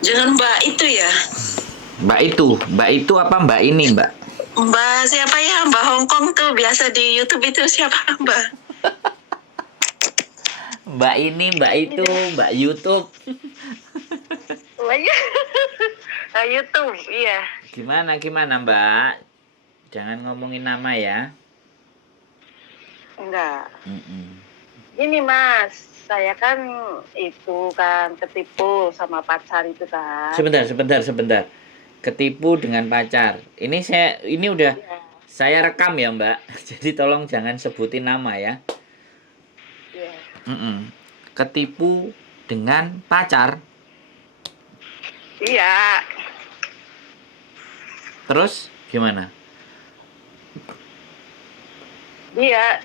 Jangan Mbak itu ya. Mbak itu apa Mbak ini Mbak? Mbak siapa ya? Mbak Hongkong tuh biasa di YouTube itu siapa Mbak? Mbak ini, Mbak itu, Mbak YouTube. Oh iya. YouTube, iya. Gimana Mbak? Jangan ngomongin nama ya. Enggak. Mm-mm. Ini Mas, saya kan itu kan ketipu sama pacar itu kan. Sebentar. Ketipu dengan pacar. Ini udah Iya. saya rekam ya Mbak. Jadi tolong jangan sebutin nama ya. Iya. Mm-mm. Ketipu dengan pacar. Iya. Terus gimana? Iya,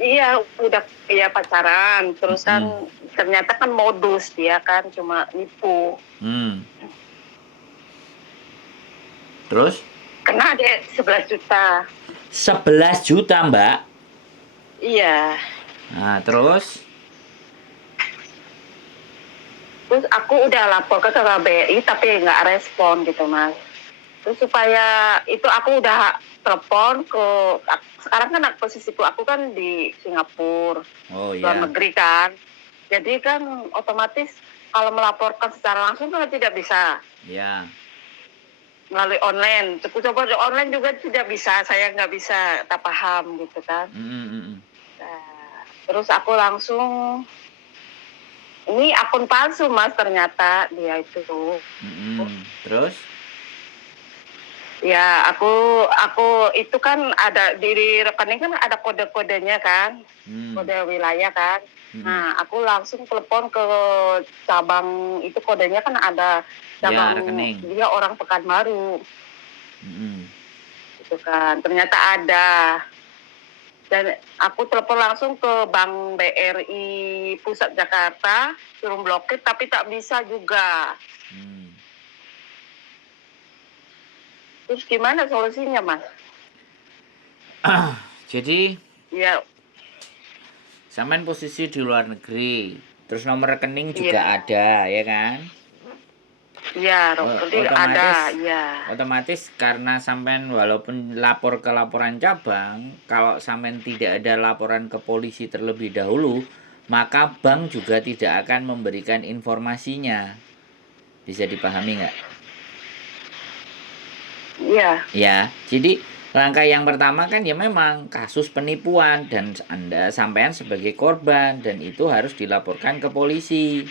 udah ya pacaran. Terus kan Mm. ternyata kan modus dia kan cuma nipu. Hmm. Terus Kena deh 11 juta. 11 juta Mbak. Iya. Nah, terus Terus aku udah lapor ke KBRI tapi nggak respon gitu Mas. Terus supaya itu aku udah telepon ke, sekarang kan posisiku aku kan di Singapura, oh luar ya. negeri kan. Jadi kan otomatis kalau melaporkan secara langsung kan tidak bisa Ya. melalui online. Aku coba di online juga tidak bisa, saya nggak bisa, tak paham gitu kan. Mm-mm. Nah, terus aku langsung, ini akun palsu Mas ternyata dia itu. Terus Ya, aku itu kan ada di rekening kan ada kode-kodenya kan, kode wilayah kan. Nah, aku langsung telepon ke cabang itu, kodenya kan ada ya cabang, rekening. dia orang Pekanbaru, Mm-mm. gitu kan. Ternyata ada. Dan aku telepon langsung ke Bank BRI Pusat Jakarta, suruh blokir tapi tak bisa juga. Terus gimana solusinya, Mas? Jadi Ya, sampean posisi di luar negeri, terus nomor rekening juga iya. ada, ya kan? Iya, jadi ada, Otomatis iya. otomatis karena sampean walaupun lapor ke laporan cabang, kalau sampean tidak ada laporan ke polisi terlebih dahulu, maka bank juga tidak akan memberikan informasinya. Bisa dipahami nggak? Iya. Ya, jadi langkah yang pertama kan ya memang kasus penipuan dan Anda sampean sebagai korban dan itu harus dilaporkan ke polisi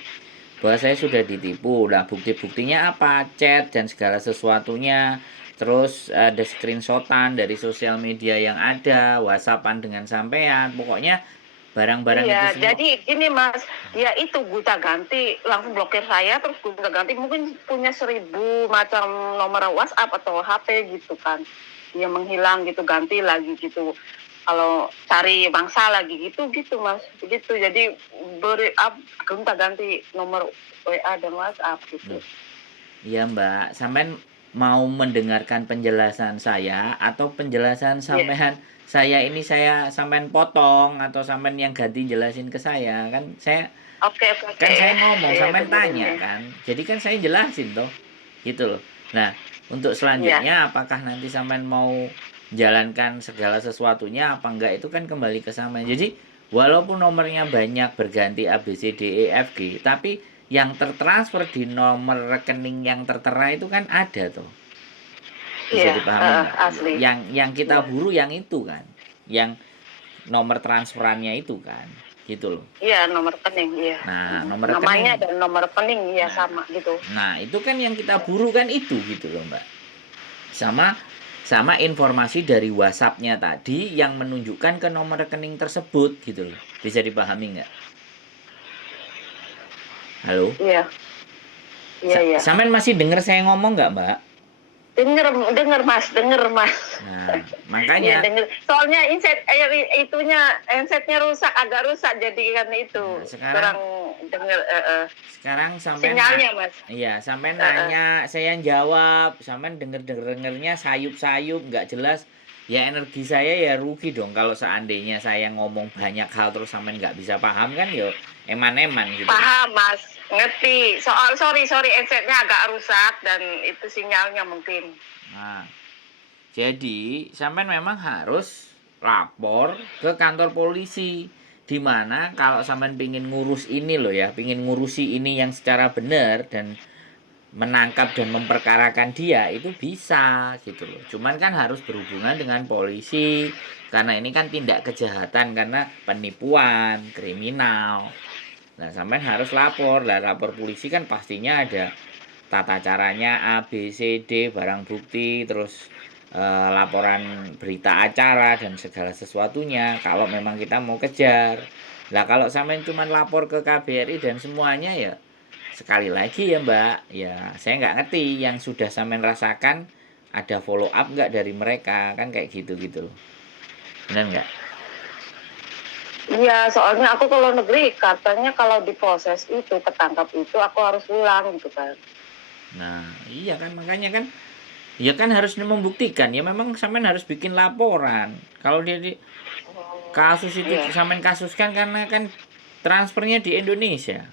bahwa saya sudah ditipu. Nah, bukti-buktinya apa? Chat dan segala sesuatunya. Terus ada screenshotan dari sosial media yang ada, WhatsAppan dengan sampean. Pokoknya barang-barang itu Iya, semua. jadi ini Mas, dia itu gonta ganti, langsung blokir saya, terus gonta ganti, mungkin punya 1.000 macam nomor WhatsApp atau HP gitu kan. Dia menghilang gitu, ganti lagi gitu. Kalau cari bangsa lagi gitu Mas, begitu. Jadi beri up, gonta ganti nomor WA dan WhatsApp gitu. Iya Mbak, sampean mau mendengarkan penjelasan saya atau penjelasan Iya. sampean saya sampean potong atau sampean yang ganti jelasin ke saya kan Oke. saya ngomong Iya, sampean dengerin tanya ya. kan jadi kan saya jelasin toh gitu loh. Nah untuk Iya. selanjutnya apakah nanti sampean mau jalankan segala sesuatunya apa enggak itu kan kembali ke sampean. Jadi walaupun nomornya banyak berganti A B C D E F G tapi yang tertransfer di nomor rekening yang tertera itu kan ada tuh. Bisa Iya, dipahami nggak? asli. Yang kita Iya. buru yang itu kan, yang nomor transferannya itu kan, gitu loh. Iya, nomor rekening, iya. Nah, nomor Namanya rekening. dan nomor rekening, iya Nah, sama gitu. nah itu kan yang kita buru kan itu gitu loh Mbak. Sama sama informasi dari WhatsApp-nya tadi yang menunjukkan ke nomor rekening tersebut gitu loh. Bisa dipahami nggak? Halo? Iya, iya. Sampean masih denger saya ngomong nggak Mbak? Denger Mas. Nah, Iya makanya denger. Soalnya handsetnya rusak, agak rusak jadi kan itu nah, sekarang kurang denger. Sekarang sampai Sinyalnya Mas. iya, sampai Eh, nanya, saya jawab, sampai dengernya sayup-sayup, nggak jelas. Ya energi saya ya rugi dong kalau seandainya saya ngomong banyak hal terus sampean nggak bisa paham kan ya eman-eman gitu loh. Paham Mas, ngerti. Sorry headsetnya agak rusak dan itu sinyalnya mungkin. Nah, jadi sampean memang harus lapor ke kantor polisi. Dimana kalau sampean pingin ngurus ini loh ya, pingin ngurusi ini yang secara benar dan menangkap dan memperkarakan dia itu bisa gitu loh. Cuman kan harus berhubungan dengan polisi karena ini kan tindak kejahatan karena penipuan, kriminal. Nah, sampean harus lapor. Lah lapor polisi kan pastinya ada tata caranya A B C D barang bukti terus laporan berita acara dan segala sesuatunya kalau memang kita mau kejar. Lah kalau sampean cuman lapor ke KBRI dan semuanya ya sekali lagi ya Mbak, ya saya nggak ngerti yang sudah sampean rasakan ada follow up nggak dari mereka kan kayak gitu loh. Benar nggak? Iya, soalnya aku kalau negeri katanya kalau diproses itu ketangkap itu aku harus pulang gitu kan. Nah iya kan makanya kan ya kan harus membuktikan ya memang sampean harus bikin laporan. Kalau dia di kasus itu Iya. sampean kasuskan karena kan transfernya di Indonesia.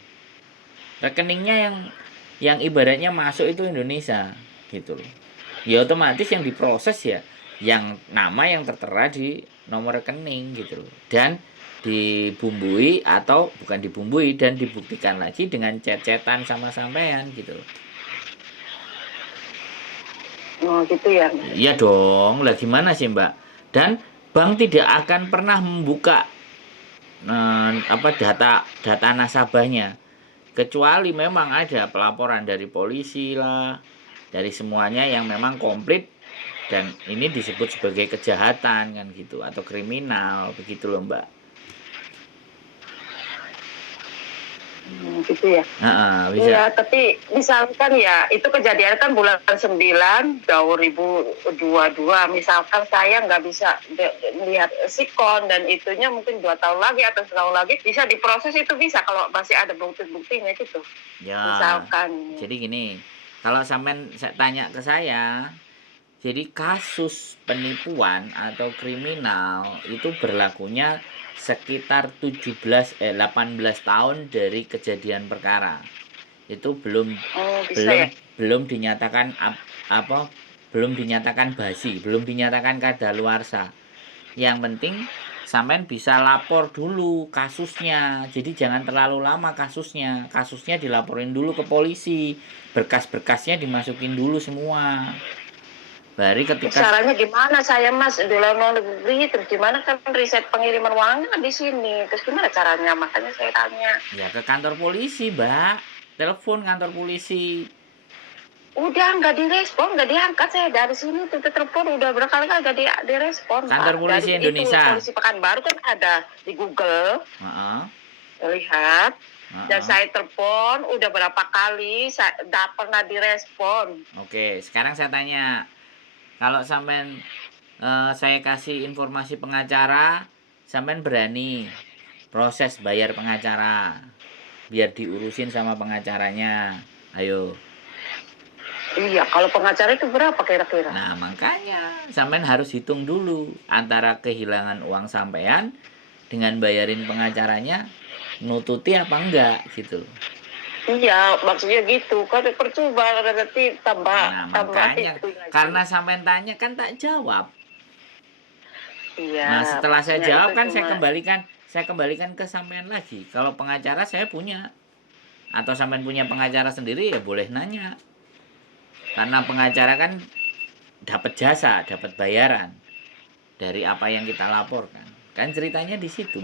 Rekeningnya yang ibaratnya masuk itu Indonesia gitu loh. Ya otomatis yang diproses ya yang nama yang tertera di nomor rekening gitu loh. Dan dibumbui atau bukan dibumbui dan dibuktikan lagi dengan chat-chatan sama sampean gitu loh. Oh gitu ya. Iya dong, lah gimana sih Mbak? Dan bank tidak akan pernah membuka data nasabahnya kecuali memang ada pelaporan dari polisi lah, dari semuanya yang memang komplit dan ini disebut sebagai kejahatan kan gitu atau kriminal begitu loh Mbak. Gitu ya. Bisa. Iya, tapi misalkan ya itu kejadian kan bulan 9 2022. Misalkan saya nggak bisa melihat sikon dan itunya mungkin 2 tahun lagi atau setahun lagi bisa diproses itu bisa kalau masih ada bukti-buktinya gitu. Ya. Misalkan. Jadi gini, kalau sampean tanya ke saya, jadi kasus penipuan atau kriminal itu berlakunya sekitar 18 tahun dari kejadian perkara. Itu belum Ya? belum dinyatakan belum dinyatakan basi, belum dinyatakan kadaluarsa. Yang penting sampean bisa lapor dulu kasusnya. Jadi jangan terlalu lama kasusnya. Kasusnya dilaporin dulu ke polisi. Berkas-berkasnya dimasukin dulu semua. Baru ketika caranya gimana saya Mas di luar negeri terus gimana kan riset pengiriman uangnya kan di sini terus gimana caranya makanya saya tanya. Ya ke kantor polisi Mbak, telepon kantor polisi. Udah nggak direspon, nggak diangkat saya dari sini tuh telepon udah berkali-kali nggak direspon. Kantor Pak. polisi Dari Indonesia. Itu polisi Pekanbaru kan ada di Google. Lihat. Dan saya telepon udah berapa kali, saya nggak pernah direspon. Oke, sekarang saya tanya, kalau sampean saya kasih informasi pengacara, sampean berani proses bayar pengacara, biar diurusin sama pengacaranya, ayo. Iya, kalau pengacara itu berapa kira-kira? Nah, makanya sampean harus hitung dulu antara kehilangan uang sampean dengan bayarin pengacaranya nututi apa enggak gitu. Iya, maksudnya gitu. Kan percuma nanti tambah makanya karena sampean tanya kan tak jawab. Iya. Nah, setelah saya jawab kan saya kembalikan ke sampean lagi. Kalau pengacara saya punya atau sampean punya pengacara sendiri ya boleh nanya. Karena pengacara kan dapat jasa, dapat bayaran dari apa yang kita laporkan. Kan ceritanya di situ.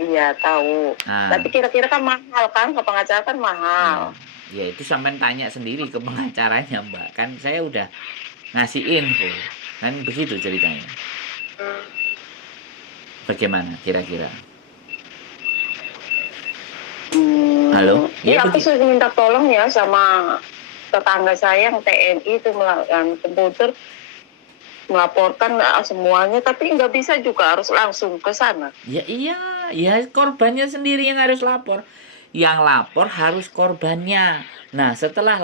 Iya tahu. Tapi kira-kira kan mahal kan, ke pengacara kan mahal. Ya itu sampean tanya sendiri ke pengacaranya Mbak. Kan saya udah ngasih info. Kan begitu ceritanya. Bagaimana kira-kira? Halo? Iya, aku sudah minta tolong ya sama tetangga saya yang TNI itu melakukan komputer melaporkan semuanya, tapi nggak bisa juga harus langsung ke sana. Ya iya, ya korbannya sendiri yang harus lapor. Yang lapor harus korbannya. Nah, setelah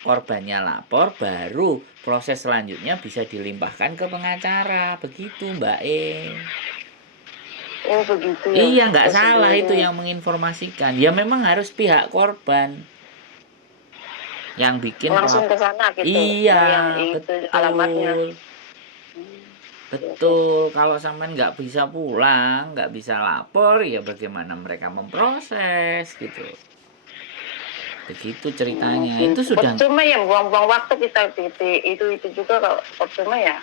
korbannya lapor, baru proses selanjutnya bisa dilimpahkan ke pengacara. Begitu, Mbak E. Oh begitu ya Iya, nggak salah itu prosedurnya. yang menginformasikan. Ya memang harus pihak korban yang bikin Langsung ke sana gitu, Iya, yang itu alamatnya. betul. Oke. Betul. Kalau sampean nggak bisa pulang, nggak bisa lapor, ya bagaimana mereka memproses gitu. Begitu ceritanya. Itu Gitu. sudah Percuma ya buang-buang waktu kita itu juga kalau percuma ya.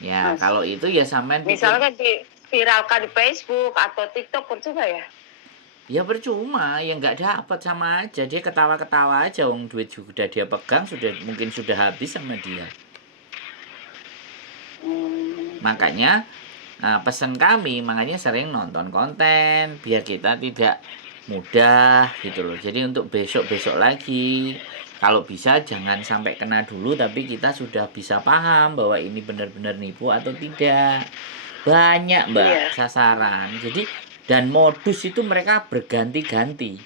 ya Mas. kalau itu ya sampean pikir Misalnya viralkan di Facebook atau TikTok percuma ya. ya percuma, ya nggak dapat sama aja. Dia ketawa-ketawa aja, wong duit sudah dia pegang, mungkin sudah habis sama dia. Makanya pesan kami makanya sering nonton konten biar kita tidak mudah gitu loh. Jadi untuk besok-besok lagi kalau bisa jangan sampai kena dulu, tapi kita sudah bisa paham bahwa ini benar-benar nipu atau tidak. Banyak Iya. Mbak sasaran. Jadi dan modus itu mereka berganti-ganti.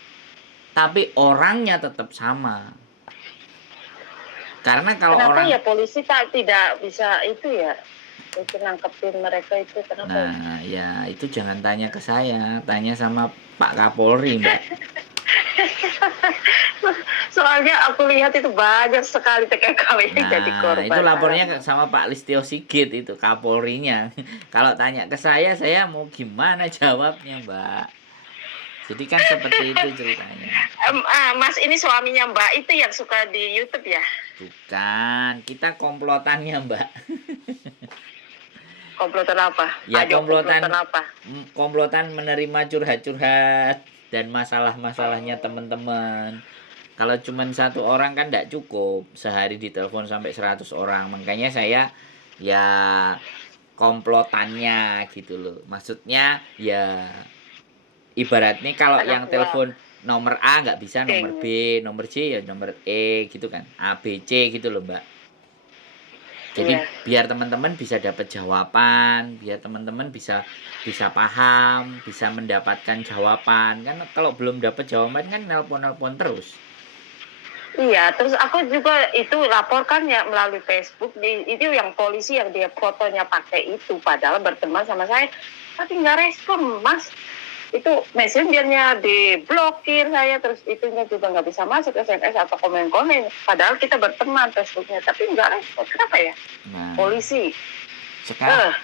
Tapi orangnya tetap sama. Karena kalau Kenapa orang ya polisi tidak bisa itu ya? Itu nangkepin mereka itu kenapa ya? Nah, ya itu jangan tanya ke saya, tanya sama Pak Kapolri, Mbak. Soalnya aku lihat itu banyak sekali TKKW yang jadi Nah, itu korban. lapornya Alamak. sama Pak Listio Sigit itu Kapolrinya. Kalau tanya ke saya mau gimana jawabnya, Mbak? Jadi kan seperti itu ceritanya. Mas ini suaminya Mbak itu yang suka di YouTube ya? Bukan, kita komplotannya, Mbak. Komplotan apa? Ya Ayo komplotan komplotan apa? komplotan menerima curhat-curhat dan masalah-masalahnya teman-teman. Kalau cuma satu orang kan tidak cukup, sehari ditelepon sampai 100 orang. Makanya saya ya komplotannya gitu loh. Maksudnya ya ibaratnya kalau Anak yang buah telepon nomor A nggak bisa nomor geng. B, nomor C ya nomor E gitu kan. A B C gitu loh, Mbak. Jadi Iya. biar teman-teman bisa dapat jawaban, biar teman-teman bisa bisa paham, bisa mendapatkan jawaban. Kan kalau belum dapat jawaban kan nelpon-nelpon terus. Iya, terus aku juga itu laporkan ya melalui Facebook. Itu yang polisi yang dia fotonya pakai itu, padahal berteman sama saya, tapi nggak respon, Mas. Itu messengernya diblokir saya, terus itunya juga nggak bisa masuk SMS atau komen-komen. Padahal kita berteman Facebooknya, tapi nggak respon. Kenapa ya? Nah, Polisi. sekarang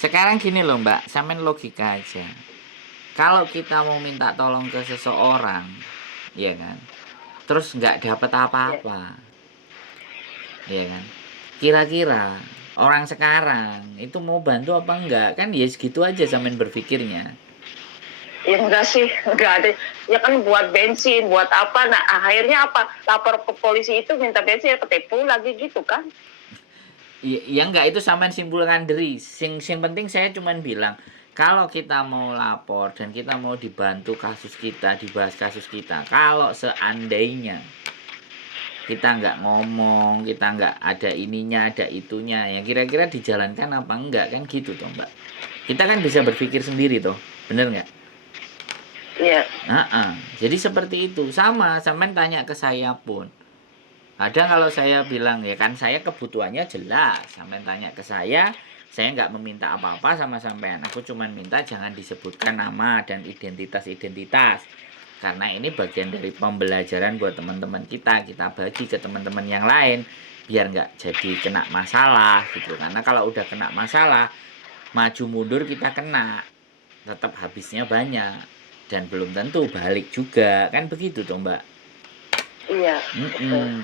sekarang gini loh, Mbak, samain logika aja. Kalau kita mau minta tolong ke seseorang, ya kan? Terus nggak dapat apa-apa, ya kan? Kira-kira orang sekarang itu mau bantu apa enggak? Kan ya segitu aja samain berpikirnya. Ya enggak sih, enggak ada. Ya kan buat bensin, buat apa. Nah akhirnya apa? Lapor ke polisi itu minta bensin, ya ketipu lagi gitu kan. Ya enggak, itu samain simpulkan dari sing penting saya cuman bilang kalau kita mau lapor dan kita mau dibantu kasus kita, dibahas kasus kita, kalau seandainya kita nggak ngomong, kita nggak ada ininya, ada itunya, ya kira-kira dijalankan apa enggak kan gitu toh, Mbak. Kita kan bisa berpikir sendiri toh, bener nggak? Iya. Jadi seperti itu, sama tanya ke saya pun. Kadang kalau saya bilang ya kan saya kebutuhannya jelas, sampean tanya ke saya nggak meminta apa-apa sama sampean. Aku cuma minta jangan disebutkan nama dan identitas. Karena ini bagian dari pembelajaran buat teman-teman kita. Kita bagi ke teman-teman yang lain biar nggak jadi kena masalah gitu. Karena kalau udah kena masalah, maju mundur kita kena. Tetap habisnya banyak dan belum tentu balik juga. Kan begitu toh, Mbak. Iya.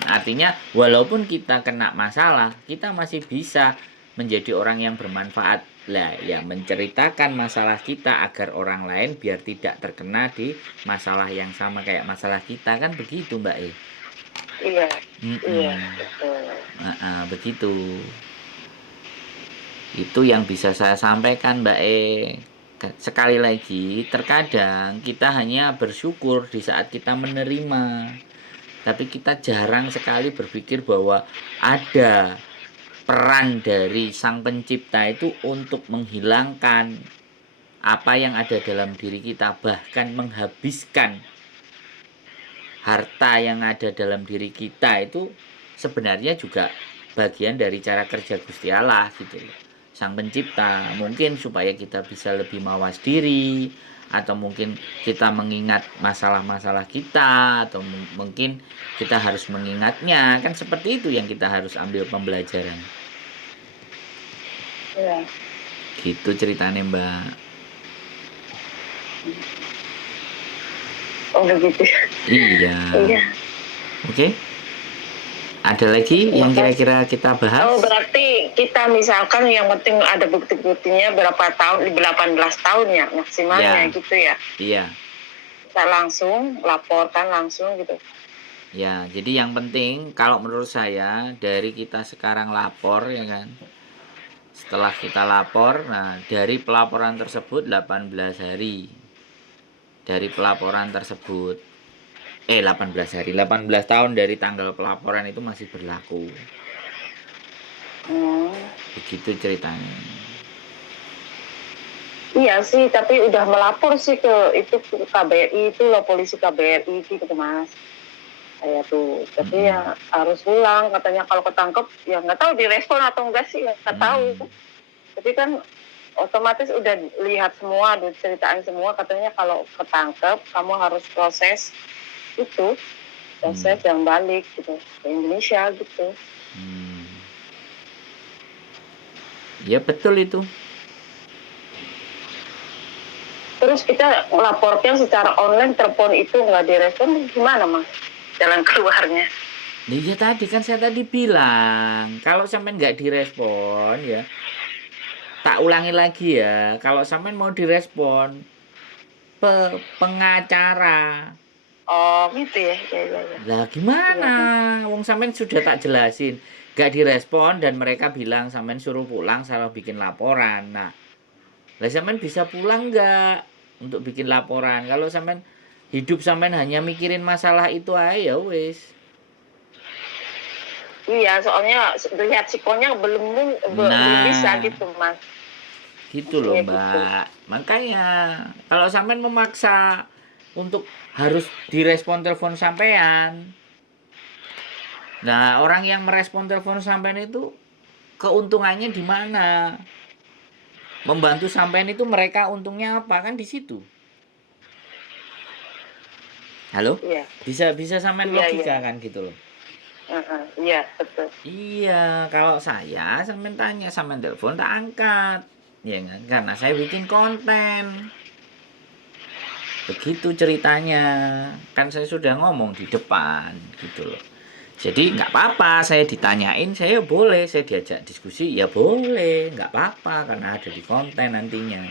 Artinya walaupun kita kena masalah, kita masih bisa menjadi orang yang bermanfaat lah ya, menceritakan masalah kita agar orang lain biar tidak terkena di masalah yang sama kayak masalah kita, kan begitu Mbak E. Iya. Iya. Begitu. Itu yang bisa saya sampaikan Mbak E. Sekali lagi, terkadang kita hanya bersyukur di saat kita menerima. Tapi kita jarang sekali berpikir bahwa ada peran dari sang pencipta itu untuk menghilangkan apa yang ada dalam diri kita, bahkan menghabiskan harta yang ada dalam diri kita itu sebenarnya juga bagian dari cara kerja Gusti Allah gitu loh. Sang Pencipta, mungkin supaya kita bisa lebih mawas diri, atau mungkin kita mengingat masalah-masalah kita, atau mungkin kita harus mengingatnya, kan seperti itu yang kita harus ambil pembelajaran. Iya. Gitu ceritanya Mbak. Oh begitu. Iya. Iya. Oke. Ada lagi yang kira-kira kita bahas? Oh berarti kita misalkan yang penting ada bukti-buktinya berapa tahun, 18 tahun ya maksimalnya Ya. gitu ya. Iya. Kita langsung laporkan langsung gitu. Ya, jadi yang penting kalau menurut saya dari kita sekarang lapor ya kan. Setelah kita lapor, nah dari pelaporan tersebut 18 hari. Dari pelaporan tersebut 18 hari, 18 tahun dari tanggal pelaporan itu masih berlaku. Begitu ceritanya. Iya sih, tapi udah melapor sih ke itu ke KBRI itu loh, polisi KBRI gitu Mas. Saya tuh, tapi ya harus pulang katanya kalau ketangkep ya nggak tahu direspon atau enggak sih nggak tahu. Tapi kan otomatis udah lihat semua, udah ceritain semua katanya kalau ketangkep kamu harus proses itu proses yang balik gitu ke Indonesia gitu. Ya betul itu. Terus kita melaporkan secara online, telepon itu nggak direspon, gimana Mas? Jalan keluarnya? Iya tadi kan saya tadi bilang kalau sampean nggak direspon ya, tak ulangi lagi ya, kalau sampean mau direspon pengacara. Oh gitu ya, ya. Lah gimana? Wong sampean sudah tak jelasin, gak direspon dan mereka bilang sampean suruh pulang, salah bikin laporan. Nah, lah sampean bisa pulang nggak untuk bikin laporan? Kalau sampean hidup sampean hanya mikirin masalah itu aja wis. Iya, soalnya lihat sikonya belum bisa gitu Mas. Gitu loh Mbak. Makanya kalau sampean memaksa untuk harus direspon telepon sampean. Nah, orang yang merespon telepon sampean itu keuntungannya di mana? Membantu sampean itu mereka untungnya apa kan di situ? Halo? Iya. Bisa sampean logika kan gitu loh. Iya, betul. Iya, kalau saya sampean tanya, sampean telepon tak angkat. Ya kan? Karena saya bikin konten. Begitu ceritanya. Kan saya sudah ngomong di depan gitu loh. Jadi nggak apa-apa saya ditanyain, saya boleh, saya diajak diskusi ya boleh, nggak apa-apa karena ada di konten nantinya.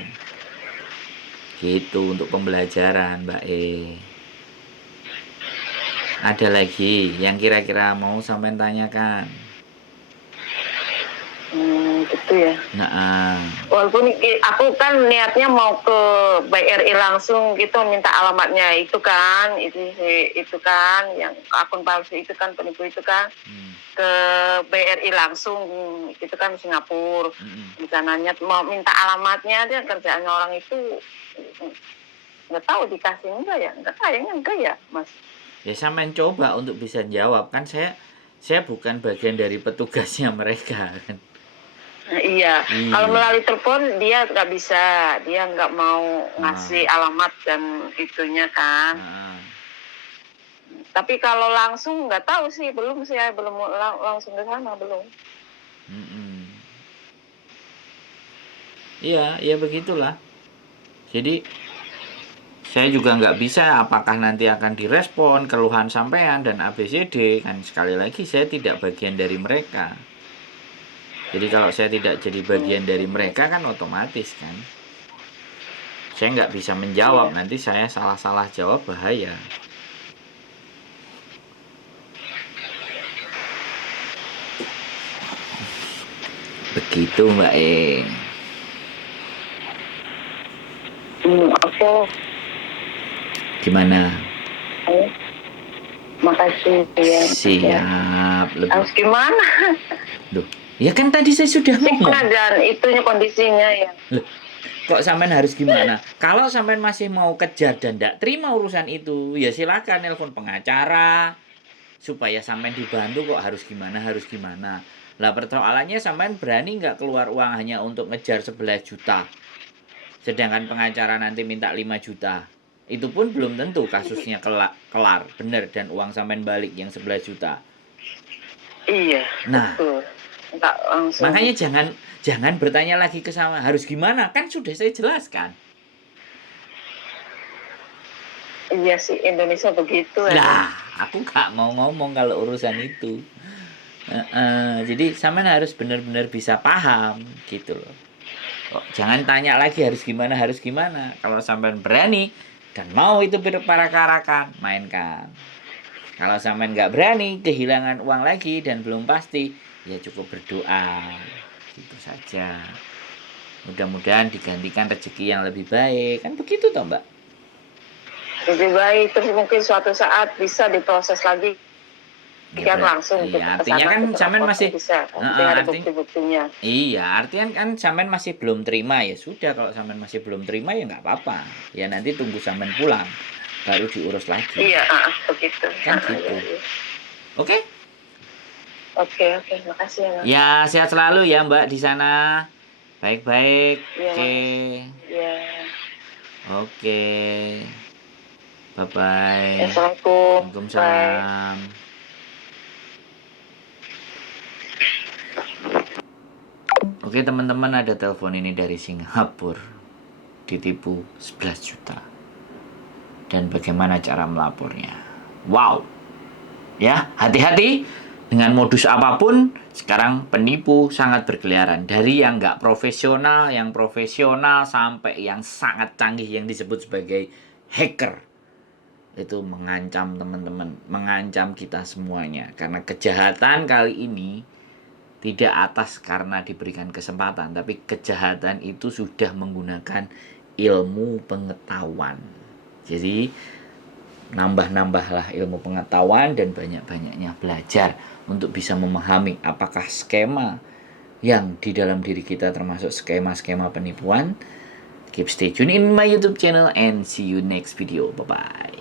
Gitu untuk pembelajaran Mbak E. Ada lagi yang kira-kira mau sampean tanyakan? Gitu ya. Nah, walaupun aku kan niatnya mau ke BRI langsung gitu, minta alamatnya itu kan, itu kan yang akun palsu itu kan, penipu itu kan, ke BRI langsung gitu kan, Singapura. Rencananya mau minta alamatnya, dia kerjaannya orang itu nggak tahu dikasih enggak ya, kayaknya enggak ya Mas. Ya sampean coba untuk bisa jawab, kan saya bukan bagian dari petugasnya mereka kan. Iya. Kalau melalui telepon dia nggak bisa, dia nggak mau ngasih alamat dan itunya kan. Tapi kalau langsung nggak tahu sih, belum langsung ke sana belum. Iya, ya begitulah. Jadi saya juga nggak bisa apakah nanti akan direspon keluhan sampean dan ABCD kan, sekali lagi saya tidak bagian dari mereka. Jadi kalau saya tidak jadi bagian dari mereka kan otomatis kan saya nggak bisa menjawab. Nanti saya salah-salah jawab bahaya. Begitu Mbak E. Oke. Gimana? Makasih ya. Siap. Harus gimana? Duh, ya kan tadi saya sudah ngomong. Dan itunya kondisinya ya. Loh, Kok sampean harus gimana? Kalau sampean masih mau kejar dan tidak terima urusan itu, ya silakan nelpon pengacara supaya sampean dibantu. Kok harus gimana. Lah persoalannya sampean berani nggak keluar uang hanya untuk ngejar 11 juta. Sedangkan pengacara nanti minta 5 juta. Itu pun belum tentu kasusnya kelar, bener, dan uang sampean balik yang 11 juta. Iya, Nah, betul. Nggak langsung. makanya jangan bertanya lagi ke sama harus gimana, kan sudah saya jelaskan. Iya sih, Indonesia begitu ya. Lah, aku gak mau ngomong kalau urusan itu. Jadi sampean harus benar-benar bisa paham gitu loh. Jangan tanya lagi harus gimana. Kalau sampean berani dan mau itu para-karakan, mainkan. Kalau sampean nggak berani, kehilangan uang lagi dan belum pasti, ya cukup berdoa. Gitu saja. Mudah-mudahan digantikan rezeki yang lebih baik. Kan begitu toh, Mbak? Lebih baik, terus mungkin suatu saat bisa diproses lagi. Ya, Kan langsung iya, artinya kan sampean masih bisa. Ada bukti-buktinya. Iya, artinya kan sampean masih belum terima, ya sudah. Kalau sampean masih belum terima ya nggak apa-apa. Ya nanti tunggu sampean pulang baru diurus lagi. Iya, begitu. Kan gitu. Iya. Oke? Oke, makasih ya, Mas. Ya, sehat selalu ya, Mbak, di sana. Baik-baik. Iya, Oke. Iya. Oke. Bye-bye. Assalamualaikum. Waalaikumsalam. Oke teman-teman, ada telepon ini dari Singapura, ditipu 11 juta. Dan bagaimana cara melapornya? Wow. Ya, hati-hati dengan modus apapun. Sekarang penipu sangat berkeliaran. Dari yang nggak profesional, yang profesional, sampai yang sangat canggih yang disebut sebagai hacker. Itu mengancam teman-teman, mengancam kita semuanya. Karena kejahatan kali ini tidak atas karena diberikan kesempatan, tapi kejahatan itu sudah menggunakan ilmu pengetahuan. Jadi nambah-nambahlah ilmu pengetahuan dan banyak-banyaknya belajar untuk bisa memahami apakah skema yang di dalam diri kita termasuk skema-skema penipuan. Keep stay tune in my YouTube channel and see you next video. Bye-bye.